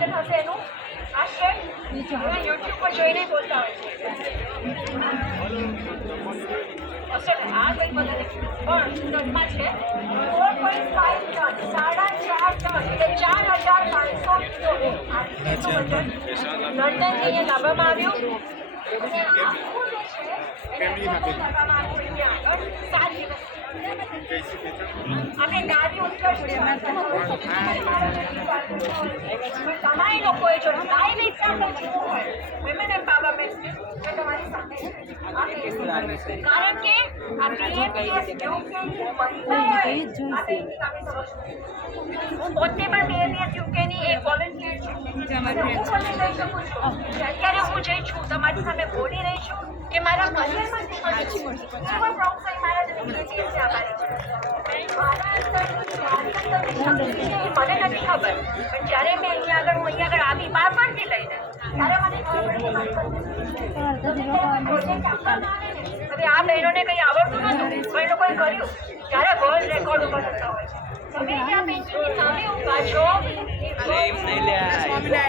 વિભાજન હશે એનું આ છે યુટ્યુબ પર જોઈને બોલતા હોય છે અસર આ કઈ મને પણ ટનમાં છે 4.5 ટન 4.5 ટન એટલે 4,500 કિલો લંડનથી અહીંયા લાવવામાં આવ્યું અને આખું જે છે એને લાવવામાં આવ્યું અહીંયા આગળ 7 દિવસ આપણે ગાડી ઉતરશું તમારે લોકોએ જો લાઈવ એક્ઝામ્પલ જોવું હોય વિમેન એમ્પાવરમેન્ટ તો તમારી સામે કારણ કે આ BMTS હું પોતે પણ BMTS યુકેની એક વોલન્ટિયર છું હું પોતે કહી શકું છું અત્યારે હું જે છું તમારી સામે બોલી રહી છું કે મારા કરિયરમાં જીવન પ્રોફેસર મારા જે BMTS છે આભારી છે મારા મને નથી ખબર પણ જ્યારે મેં અહીંયા આગળ હું અહીંયા આગળ આવી બાળપણથી લઈને ત્યારે મને ખબર પડી હવે આ બહેનોને કંઈ આવડતું નહોતું પણ એ લોકોએ કર્યું ત્યારે વર્લ્ડ રેકોર્ડ ઉપર થતા હોય છે તમે જ્યાં બેંકની સામે ઊભા છો